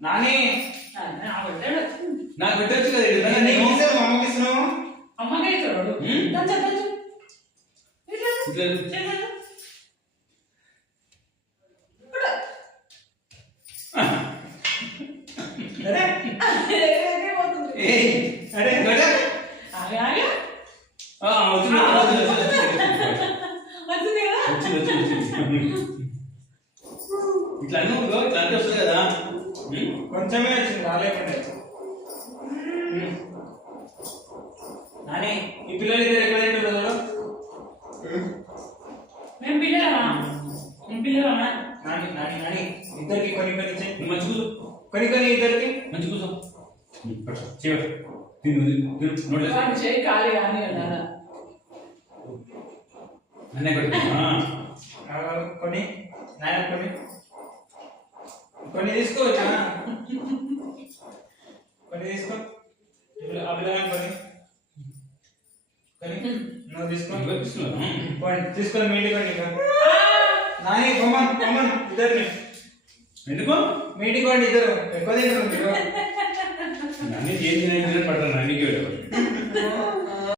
నాని నాకు పెట్టొచ్చు కదా అమ్మకి ఇస్తున్నావు అమ్మకే చూడు ఇట్లా అన్నీ ఇట్లా అంటే వస్తుంది కదా కొంచెమే వచ్చింది రాలేకుండా నాని ఈ పిల్లలు ఇద్దరు ఎక్కడ తింటున్నారు మేము పిల్లలమా నాని నాని నాని ఇద్దరికి కొన్ని కొన్ని ఇచ్చేయి. మంచి కూర్చో కొన్ని కొన్ని ఇద్దరికి మంచి కూర్చో చేయడు తిను నోట్ చేయి ఖాళీ కానీ అన్నారా అన్నీ పెట్టి కొన్ని నాయన కొన్ని కొన్ని తీసుకోవచ్చా కొన్ని తీసుకో అభిలాన్ కొన్ని కొన్ని నువ్వు తీసుకో తీసుకొని మీ ఇంటికి ఇంకా నాని కొమ్మన్ ఇద్దరిని ఎందుకో మీ ఇంటికి వండి ఇద్దరు ఎక్కువ తింటారు మీరు అన్నీ ఏం తిన పడతాను అన్నీ